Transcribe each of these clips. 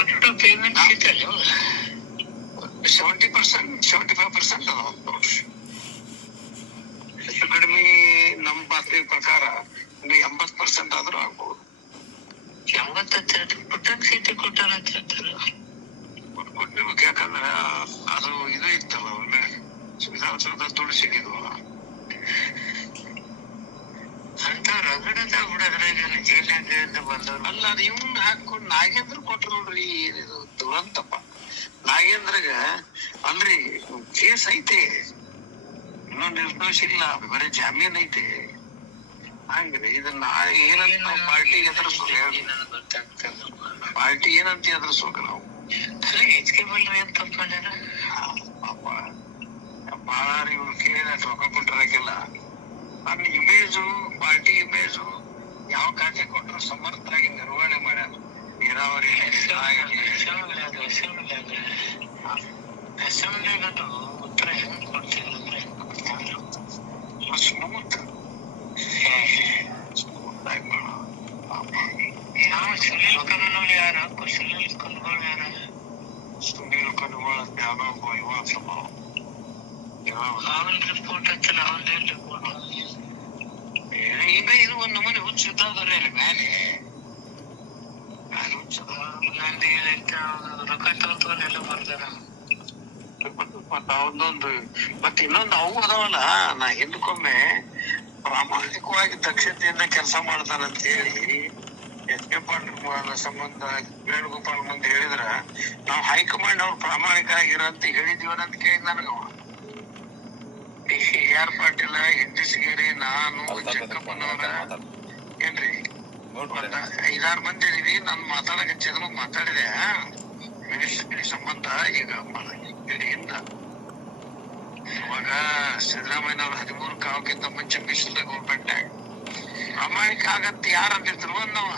ಒಟ್ಟು ಪೇಮೆಂಟ್ ಸಿಗ್ತಲ್ಲ 70%, 75% ಅದಾವ ನೋಡ್ರಿ. ಹೆಚ್ಚು ಕಡಿಮೆ ನಮ್ಮ ಬಾತ್ರಿ ಪ್ರಕಾರ 80% ಆದ್ರೂ ಆಗ್ಬೋದು. 80% ಸೀಟ್ ಕೊಟ್ಟಾರ ಅಂತ ಹೇಳ್ತಾರೆ. ಕೊಟ್ಟಿರ್ಬೇಕು, ಯಾಕಂದ್ರ ಅದು ಇದು ಇತ್ತಲ್ಲ ಒಮ್ಮೆ ವಿಧಾನಸೌಧ ತುಳಸಿಗಿದ್ವಲ್ಲ ಅಂತ ರಗಡದ ಹುಡುಗರಾಗ ಜೈಲಾಗ ಬಂದವ್ರು. ಅಲ್ಲ ಅದು ಇವ್ನ ಹಾಕೊಂಡು ನಾಗೇಂದ್ರ ಕೊಟ್ರು ನೋಡ್ರಿ. ಏನಿದು ದುರಂತಪ್ಪ. ನಾಗೇಂದ್ರಗ ಅಲ್ರಿ ಕೇಸ್ ಐತೆ, ಇನ್ನೂ ನಿರ್ದೋಷ ಇಲ್ಲ, ಬರೀ ಜಾಮೀನ್ ಐತೆ. ಹಂಗ್ರಿ ಇದನ್ನ ಏನಂತ ನಾವು ಪಾರ್ಟಿಗೆ ಎದುರಿಸೋದು ಹೇಳಿ? ಪಾರ್ಟಿ ಏನಂತ ಎದುರಿಸ್ಬೇಕು ನಾವು? ಏನ್ ತಪ್ಪ ಮಾಡ್ಯಾರ ಪಾಪ. ಬಾಳ ಇವ್ರು ಕೇಳಿ ರೊಕ್ಕ ಕೊಟ್ಟಿರಕ್ಕಿಲ್ಲ. ನನ್ನ ಇಮೇಜು, ಪಾರ್ಟಿ ಇಮೇಜು ಯಾವ ಖಾತೆ ಕೊಟ್ಟರು ಸಮರ್ಥರಾಗಿ ನಿರ್ವಹಣೆ ಮಾಡ್ಯಾರ. ನೀರಾವರಿ ಅಸೆಂಬ್ಲಿಗದು ಉತ್ತರ ಹೆಂಗ್ ಕೊಡ್ತಿಲ್ಲ ಅಂದ್ರೆ ಸ್ಮೂತ್ ಯಾವ ಸುನೀಲ್ ಕನ್ನುಗಳು ಯಾರ? ಸುನೀಲ್ ಕನ್ನುಗಳು ಯಾರ? ಸುನೀಲ್ ಕನ್ನುಗಳು ಅಂತ ಯಾರೋ ಇವ ಅವನ್ ರಿಪೋರ್ಟ್ ಹಚ್ಚಲ್ಲ. ಅವನ್ ರಿಪೋರ್ಟ್ ಈಗ ಇದು ಒಂದ್ ನಮೂನೆ ಹುಚ್ಚಿದ್ದಾದ್ರೆ ಮೇಲೆ ಹುಚ್ಚದ ರೊಕ್ಕ ತಗೊಂಡ್ರೆಲ್ಲ ಬರ್ತಾರ. ಅವನೊಂದು ಮತ್ತೆ ಇನ್ನೊಂದು ಅವು ಅದಾವಲ್ಲ, ನಾ ಹಿಂದಕ್ಕೊಮ್ಮೆ ಪ್ರಾಮಾಣಿಕವಾಗಿ ದಕ್ಷತೆಯಿಂದ ಕೆಲಸ ಮಾಡ್ತಾನಂತ ಹೇಳಿ ಎಚ್ ಕೆ ಪಾಟೀಲ್ ಸಂಬಂಧ ವೇಣುಗೋಪಾಲ್ ಮುಂದೆ ಹೇಳಿದ್ರ ನಾವು ಹೈಕಮಾಂಡ್ ಅವ್ರು ಪ್ರಾಮಾಣಿಕ ಆಗಿರಂತ ಹೇಳಿದೀವನ ಅಂತ ಕೇಳಿದ್ ನನಗವ. AR ಪಾಟೀಲ, ಹೆಂಡಸಿಗೇರಿ, ನಾನು, ಜಕ್ಕಪ್ಪನವರ ಏನ್ರಿ 5-6 ಮಂದಿ ಇದೀವಿ. ನಾನು ಮಾತಾಡಕ ಚಂದ್ರ ಮಾತಾಡಿದೆ ಮಿನಿಸ್ಟ್ರಿ ಸಂಬಂಧ. ಈಗ ಹಿಂದ ಇವಾಗ ಸಿದ್ದರಾಮಯ್ಯನವ್ರ 13 ಕಾವಕ್ಕಿಂತ ಮುಂಚೆ ಮಿಶ್ರ ಗೌರ್ಮೆಂಟ್ನಾಗ ಪ್ರಾಮಾಣಿಕ ಆಗಂತ ಯಾರು ಅಂದಿದ್ರು ಅನ್ನವ.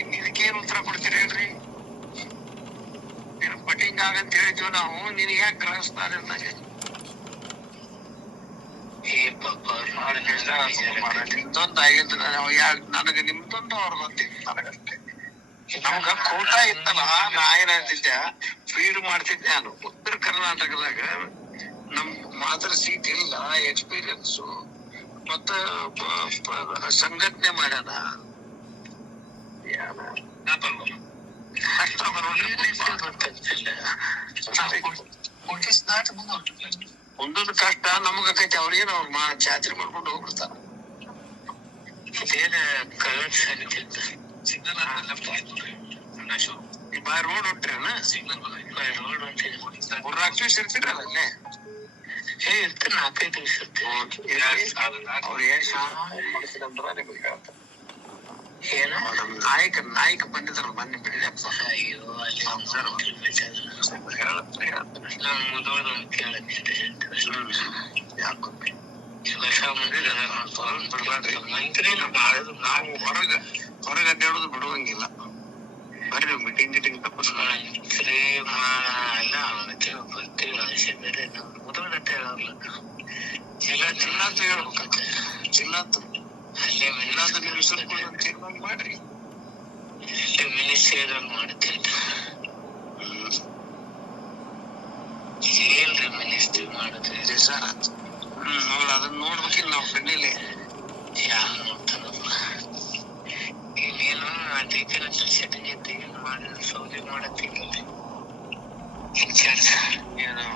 ಇನ್ ಇದಕ್ಕೇನು ಉತ್ತರ ಕೊಡ್ತೀರಿ ಹೇಳ್ರಿ? ನೀನು ಪಟಿಂಗ್ ಆಗಂತ ಹೇಳಿದ್ವಿ ನಾವು, ನೀನ್ ಯಾಕೆ ಗ್ರಹಿಸ್ತಾರೆ ಅಂದಾಗ ನಿಮ್ದೊಂದು ಆಗಿದ್ದು ನನಗೆ ನಿಮ್ದೊಂದು ಅವ್ರದೊಂದು ನನಗಷ್ಟೇ. ನಮ್ಗ ಕೋಟ ಇತ್ತಲ್ಲ, ನಾ ಏನ್ ಹೇಳ್ತಿದ್ದೆ, ಫೀಡ್ ಮಾಡ್ತಿದ್ದೆ ನಾನು. ಉತ್ತರ ಕರ್ನಾಟಕದಾಗ ನಮ್ ಮಾತ್ರ ಸೀಟ್ ಇಲ್ಲ, ಎಕ್ಸ್ಪೀರಿಯನ್ಸು ಮತ್ತ ಸಂಘಟನೆ ಮಾಡ್ಯಾನ. ಮುಂದೊಂದು ಕಷ್ಟ ನಮಗೈತಿ. ಅವ್ರೇನು ಅವ್ರ ಜಾತ್ರೆ ಮಾಡ್ಕೊಂಡು ಹೋಗ್ಬಿಡ್ತಾರ. ಬಾಯ್ ರೋಡ್ ಹೊಂಟ್ರಿನ? ರೋಡ್ ಹೊಂಟಿದ್ರಿ ಇರ್ತೀರಲ್ಲ ಅಲ್ಲೇ? ಇರ್ತೀನಿ, 4-5 ದಿವಸ ಇರ್ತೀನಿ. ಏನ ನಾಯಕ ಬಂದಿದ್ರ ಮೊನ್ನೆ ಬಿಡಪ್ಪ. ಅಯ್ಯೋ ನಾವು ಹೊರಗೆ ಅಡ್ಡಾಡೋದು ಬಿಡುವಂಗಿಲ್ಲ. ಬರ್ರಿ ಮೀಟಿಂಗ್ ಗಿಟಿಂಗ್ ತಪ್ಪಿಸ್ರಿ ಎಲ್ಲ ಬರ್ತೀವಿ. ಬೇರೆ ಮುದೋಡಟ್ಟೆ ಜಿಲ್ಲಾಂತ ಹೇಳ್ಬೇಕಂತೆ. ಜಿಲ್ಲಾಂತ ಅಲ್ಲೇ ತೀರ್ಮಾನ ಮಾಡ್ರಿ. ಮಿನಿಸ್ಟ್ರಿ ಮಾಡ್ತೇನೆ. ಏನ್ರಿ ಮಿನಿಸ್ಟ್ರಿ ಮಾಡಿದ್ರಿ ಸರ್? ನೋಡಿ ಅದನ್ನ ನೋಡ್ಬೇಕಿಲ್ಲ ನಾವು ಕಣ್ಣಲ್ಲಿ. ಯಾರು ನೋಡ್ತಾನಪ್ಪ? ಇನ್ನೇನು ಟೀಚರ್ ಸೆಟ್ಟಿಗೆ ಮಾಡಿದ್ರೆ ಸೌದಿ ಮಾಡತ್ತೀನಿ ಇನ್ಚಾರ್ಜ್ ಏನು.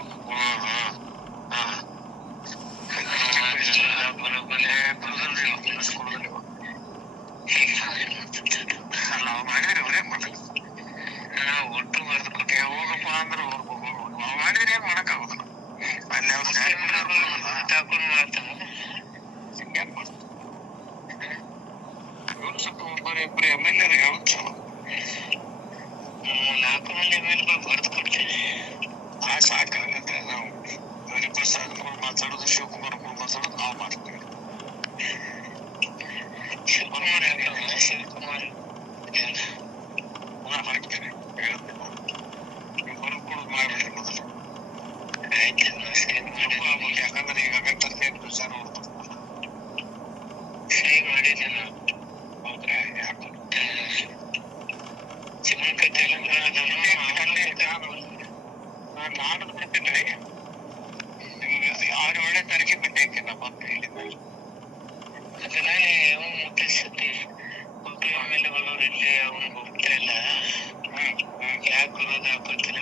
ಮಾಡಿದ್ರೆ ಅವರೇ ಮಾಡಲ್ಲ. ನಾವು ಒಟ್ಟು ಬರ್ದು ಕೊಟ್ಟೆ ಹೋಗಪ್ಪ ಅಂದ್ರೆ ಮಾಡಿದ್ರೆ ಏನ್ ಮಾಡಕ್ ಆಗುದಿಲ್ಲ. ಅಲ್ಲಿ ಹಾಕೊಂಡು ಮಾಡ್ತಾನ. ಸ್ವಲ್ಪ ಒಬ್ಬರಿಬ್ಬರು MLA ಹೇಳುದು ಚಲೋ. 4 ಮಂದಿ MLA ಬರ್ದು ಕೊಡ್ತೇವೆ. ಸಾಕಾಗತ್ತೆ. ನಾವು ಪ್ರಸಾದ್ ಕೂಡ ಮಾತಾಡೋದು, ಶಿವಕುಮಾರ್ ಕೂಡ ಮಾತಾಡೋದು ನಾವು ಮಾಡ್ತೀವಿ. ಶಿವಕುಮಾರ್ ಯಾಕಲ್ಲ? ಶಿವಕುಮಾರ್ ಹಾಕ್ತೇನೆ ಹೇಳ್ತೇನೆ. ನೀವು ಬರೋ ಕೂಡ ಮಾಡ್ಬಿಡ್ರಿ ಮೊದಲು. ಯಾಕಂದ್ರೆ ಈಗ ಅಗತ್ಯ ಪ್ರಚಾರ ಸಹಿ ಮಾಡಿದ್ದೇನೆ. ಹೌದ್ರೆ ಯಾಕೆ ಚಿಮನ್ ನಾಡದ್ ಬಿಡ್ತೇನ್ರಿ. ನಿಮ್ಗೆ 6 ತಾರೀಕಿಗೆ ಬಿಟ್ಟೈತೆ ನಾ ಬಂದು ಇಲ್ಲಿಂದ. ಅದನ್ನ ಮುಟ್ಟಿಸುತ್ತೆ ಮುಟ್ಟಿ ಆಮೇಲೆ ಬರೋರು ಇಲ್ಲಿ ಅವ್ನಿಗೆ ಹೋಗ್ತಾ ಇಲ್ಲ. ಯಾಕೆ ಬರೋದು ಹಾಕೋತಿಲ್ಲ